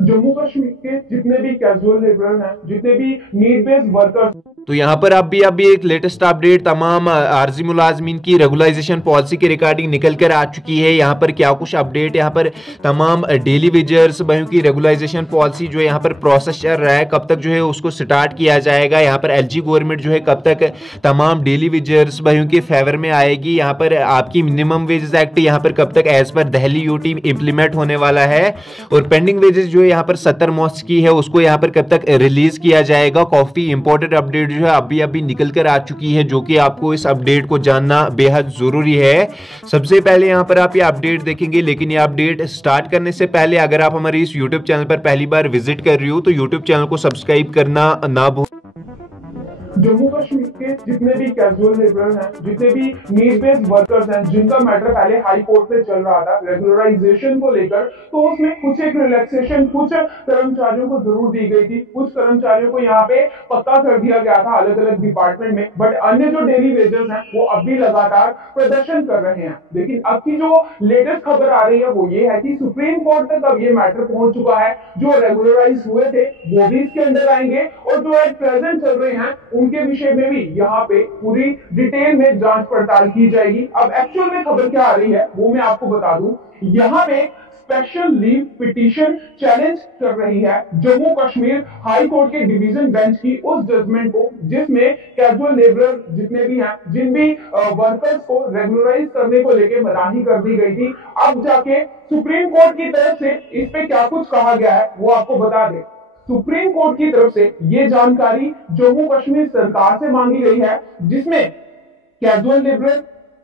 जम्मू कश्मीर के जितने भी कैजुअल लेबर हैं, जितने भी नीड बेस्ड वर्कर्स। तो यहाँ पर अभी एक लेटेस्ट अपडेट तमाम आर्जी मुलाजमीन की रेगुलाइजेशन पॉलिसी के रिगार्डिंग निकल कर आ चुकी है। यहाँ पर क्या कुछ अपडेट, यहाँ पर तमाम डेली वेजर्स भाइयों की रेगुलाइजेशन पॉलिसी जो है यहाँ पर प्रोसेस चल रहा है, कब तक जो है उसको स्टार्ट किया जाएगा। यहाँ पर एलजी गवर्नमेंट जो है कब तक तमाम डेली वेजर्स भाइयों के फेवर में आएगी। यहाँ पर आपकी मिनिमम वेजेस एक्ट यहाँ पर कब तक as per Delhi UT implement होने वाला है, और पेंडिंग वेजेस जो है यहाँ पर 70 मॉस्ट की है उसको यहाँ पर कब तक रिलीज किया जाएगा। काफी इंपॉर्टेंट अपडेट जो है अभी निकल कर आ चुकी है, जो कि आपको इस अपडेट को जानना बेहद जरूरी है। सबसे पहले यहाँ पर आप ये अपडेट देखेंगे, लेकिन ये अपडेट स्टार्ट करने से पहले अगर आप हमारे इस YouTube चैनल पर पहली बार विजिट कर रही हो तो YouTube चैनल को सब्सक्राइब करना ना भूलें। जम्मू कश्मीर के जितने भी कैजुअल लेबर हैं, जितने भी नीड बेस्ड वर्कर्स हैं, जिनका मैटर पहले हाई कोर्ट में चल रहा था रेगुलराइजेशन को लेकर, तो उसमें कुछ एक रिलैक्सेशन कुछ कर्मचारियों को जरूर दी गई थी। कुछ कर्मचारियों को यहाँ पे पक्का कर दिया गया था अलग अलग डिपार्टमेंट में, बट अन्य जो डेली वेजर्स हैं वो अब भी लगातार प्रदर्शन कर रहे हैं। लेकिन अब की जो लेटेस्ट खबर आ रही है वो ये है कि सुप्रीम कोर्ट तक अब ये मैटर पहुंच चुका है। जो रेगुलराइज हुए थे वो भी इसके अंदर आएंगे, और जो एट प्रेजेंट चल रहे हैं उनके विषय में भी यहाँ पे पूरी डिटेल में जांच पड़ताल की जाएगी। अब एक्चुअल में खबर क्या आ रही है वो मैं आपको बता दूं। यहाँ पे स्पेशल लीव पिटीशन चैलेंज कर रही है जम्मू कश्मीर हाई कोर्ट के डिवीजन बेंच की उस जजमेंट को, जिसमें कैजुअल लेबर जितने भी हैं, जिन भी वर्कर्स को रेगुलराइज करने को लेकर मनाही कर दी गई थी। अब जाके सुप्रीम कोर्ट की तरफ से इस पे क्या कुछ कहा गया है वो आपको बता दें। सुप्रीम कोर्ट की तरफ से ये जानकारी जम्मू कश्मीर सरकार से मांगी गई है, जिसमें casual labour,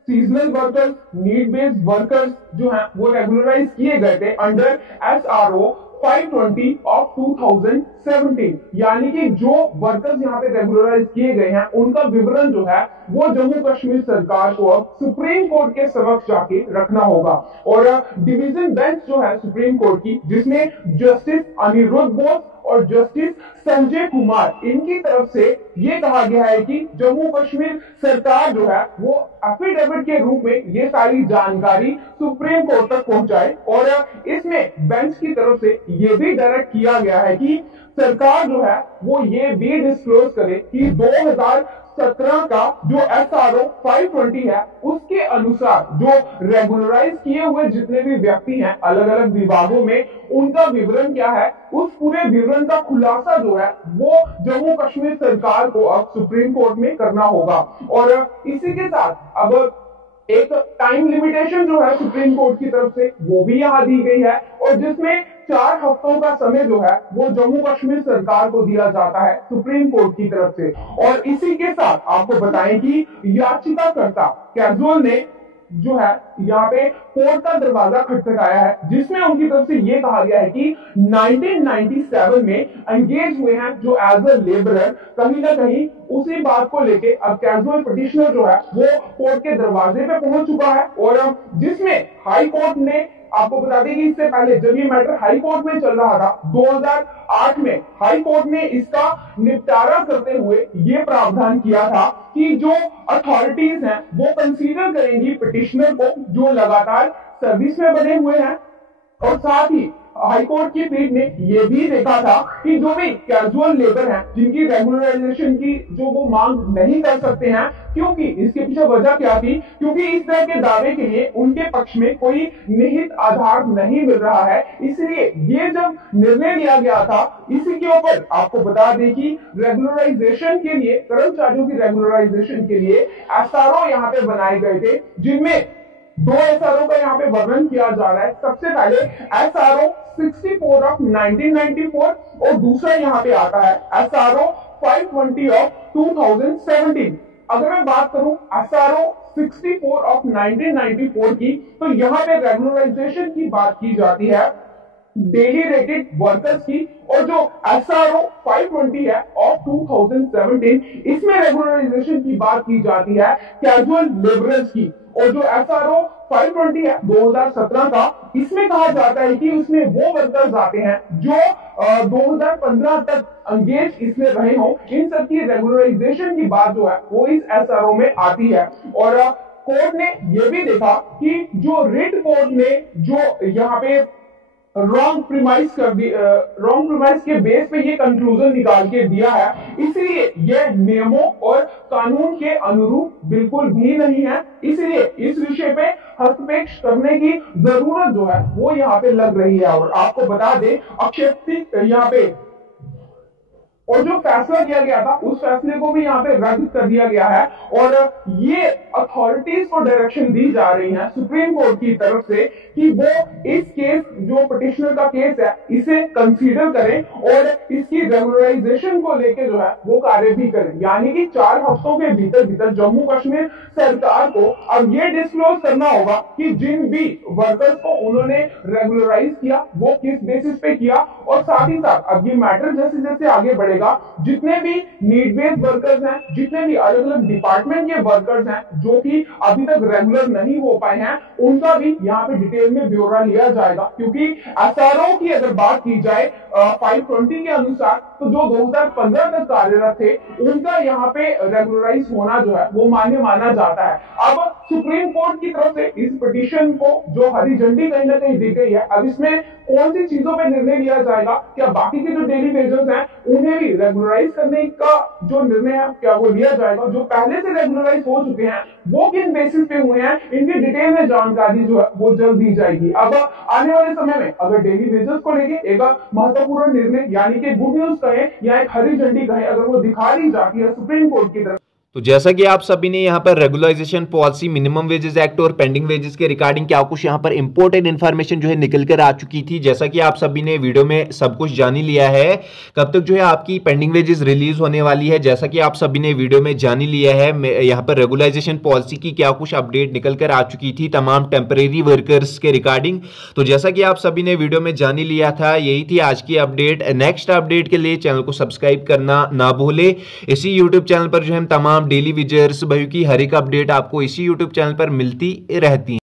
seasonal workers, need based workers जो हैं वो रेगुलराइज किए गए थे अंडर SRO 520 ऑफ 2017। यानी कि जो वर्कर्स यहाँ पे रेगुलराइज किए गए हैं उनका विवरण जो है वो जम्मू कश्मीर सरकार को अब सुप्रीम कोर्ट के समक्ष जाके रखना होगा। और डिवीजन बेंच जो है सुप्रीम कोर्ट की, जिसमें जस्टिस अनिरुद्ध बोस और जस्टिस संजय कुमार, इनकी तरफ से ये कहा गया है कि जम्मू कश्मीर सरकार जो है वो एफिडेविट के रूप में ये सारी जानकारी सुप्रीम कोर्ट तक पहुंचाए। और इसमें बेंच की तरफ से ये भी डायरेक्ट किया गया है कि सरकार जो है वो ये भी डिस्क्लोज करे कि 2017 का जो SRO 520 है उसके अनुसार जो रेगुलराइज किए हुए जितने भी व्यक्ति हैं अलग अलग विभागों में, उनका विवरण क्या है, उस पूरे विवरण का खुलासा जो है वो जम्मू कश्मीर सरकार को अब सुप्रीम कोर्ट में करना होगा। और इसी के साथ अब एक टाइम लिमिटेशन जो है सुप्रीम कोर्ट की तरफ से वो भी यहाँ दी गई है, और जिसमें 4 हफ्तों का समय जो है वो जम्मू कश्मीर सरकार को दिया जाता है सुप्रीम कोर्ट की तरफ से। और इसी के साथ आपको बताएं कि याचिकाकर्ता कैजुअल ने जो है यहाँ पे कोर्ट का दरवाजा खटखटाया है, जिसमें उनकी तरफ से ये कहा गया है कि 1997 में एंगेज हुए हैं जो एज अ लेबरर, कहीं ना कहीं उसी बात को लेके अब कैजुअल पिटिशनर जो है वो कोर्ट के दरवाजे पे पहुंच चुका है। और जिसमें हाई कोर्ट ने, आपको बता दें कि इससे पहले जब ये मैटर हाई कोर्ट में चल रहा था 2008 में, हाई कोर्ट ने इसका निपटारा करते हुए ये प्रावधान किया था कि जो अथॉरिटीज हैं वो कंसीडर करेंगी पिटिशनर को जो लगातार सर्विस में बने हुए हैं। और साथ ही हाईकोर्ट की पीठ ने यह भी देखा था कि जो भी कैजुअल लेबर हैं जिनकी रेगुलराइजेशन की जो वो मांग नहीं कर सकते हैं, क्योंकि इसके पीछे वजह क्या थी, क्योंकि इस तरह के दावे के लिए उनके पक्ष में कोई निहित आधार नहीं मिल रहा है। इसलिए ये जब निर्णय लिया गया था, इसी के ऊपर आपको बता दें कि रेगुलराइजेशन के लिए, कर्मचारियों की रेगुलराइजेशन के लिए SRO यहाँ पे बनाए गए थे, जिनमें 2 SRO का यहाँ पे वर्णन किया जा रहा है। सबसे पहले SRO 64 ऑफ 1994 और दूसरा यहाँ पे आता है SRO 520 ऑफ 2017। अगर मैं बात करूं SRO 64 ऑफ 1994 की, तो यहाँ पे रेगुलराइजेशन की बात की जाती है डेली रेटेड वर्कर्स की, और जो SRO 520 है ऑफ 2017, इसमें रेगुलराइजेशन की बात की जाती है कैजुअल लेबरर्स की। और जो SRO 520 है 2017 का, इसमें कहा जाता है कि उसमें वो वर्कर्स आते हैं जो 2015 तक एंगेज इसमें रहे हों। इन सब की रेगुलराइजेशन की बात जो है वो इस SRO में आती है। और कोर्ट ने यह भी देखा कि जो रिट कोर्ट ने जो यहाँ पे रॉन्ग प्रिमाइस के बेस पे ये कंक्लूजन निकाल के दिया है, इसलिए ये नियमों और कानून के अनुरूप बिल्कुल भी नहीं है। इसलिए इस विषय पे हस्तक्षेप करने की जरूरत जो है वो यहाँ पे लग रही है। और आपको बता दें अक्षेप यहाँ पे और जो फैसला किया गया था उस फैसले को भी यहाँ पे रद्द कर दिया गया है। और ये अथॉरिटीज को डायरेक्शन दी जा रही है सुप्रीम कोर्ट की तरफ से कि वो इस केस जो पिटिशनर का केस है इसे कंसीडर करें और इसकी रेगुलराइजेशन को लेके जो है वो कार्य भी करें। यानी कि 4 हफ्तों के भीतर जम्मू कश्मीर सरकार को अब ये डिस्क्लोज करना होगा कि जिन भी वर्कर्स को उन्होंने रेगुलराइज किया वो किस बेसिस पे किया। और साथ ही साथ अब ये मैटर जैसे जैसे आगे बढ़ेगा जितने भी नीड बेस्ड वर्कर्स हैं, जितने भी अलग अलग डिपार्टमेंट के वर्कर्स हैं जो कि अभी तक रेगुलर नहीं हो पाए हैं, उनका भी यहाँ पे डिटेल में ब्यौरा लिया जाएगा। क्योंकि एसआरओ की अगर बात की जाए 520 के अनुसार तो जो 2015 तक कार्यरत थे उनका यहाँ पे रेगुलराइज होना जो है वो मान्य माना जाता है। अब सुप्रीम कोर्ट की तरफ से इस पिटीशन को जो हरी झंडी कहीं ना कहीं दी गई है, अब इसमें कौन सी चीजों पे निर्णय लिया जाएगा, क्या बाकी के जो डेली वेजर्स हैं उन्हें भी रेगुलराइज करने का जो निर्णय है क्या वो लिया जाएगा, जो पहले से रेगुलराइज हो चुके हैं वो किन बेसिस पे हुए हैं, इनकी डिटेल में जानकारी जो है वो जल्द दी जाएगी। अब आने वाले समय में अगर डेली वेजर्स को लेके एक महत्वपूर्ण निर्णय यानी कि गुड न्यूज कहे या एक हरी झंडी कहे अगर वो दिखा दी जाती है सुप्रीम कोर्ट की तरफ। तो जैसा कि आप सभी ने यहाँ पर regularisation policy, minimum wages act और पेंडिंग वेजेस के रिगार्डिंग क्या कुछ यहाँ पर इंपॉर्टेंट इन्फॉर्मेशन जो है निकल कर आ चुकी थी। जैसा कि आप सभी ने वीडियो में सब कुछ जान ही लिया है कब तक जो है आपकी पेंडिंग वेजेस रिलीज होने वाली है। जैसा कि आप सभी ने वीडियो में जान ही लिया है यहाँ पर रेगुलराइजेशन पॉलिसी की क्या कुछ अपडेट निकल कर आ चुकी थी तमाम टेम्परेरी वर्कर्स के रिगार्डिंग। तो जैसा कि आप सभी ने वीडियो में जान ही लिया था, यही थी आज की अपडेट। नेक्स्ट अपडेट के लिए चैनल को सब्सक्राइब करना ना भूले। इसी यूट्यूब चैनल पर जो है तमाम डेली विजर्स भाई की हर एक अपडेट आपको इसी यूट्यूब चैनल पर मिलती रहती है।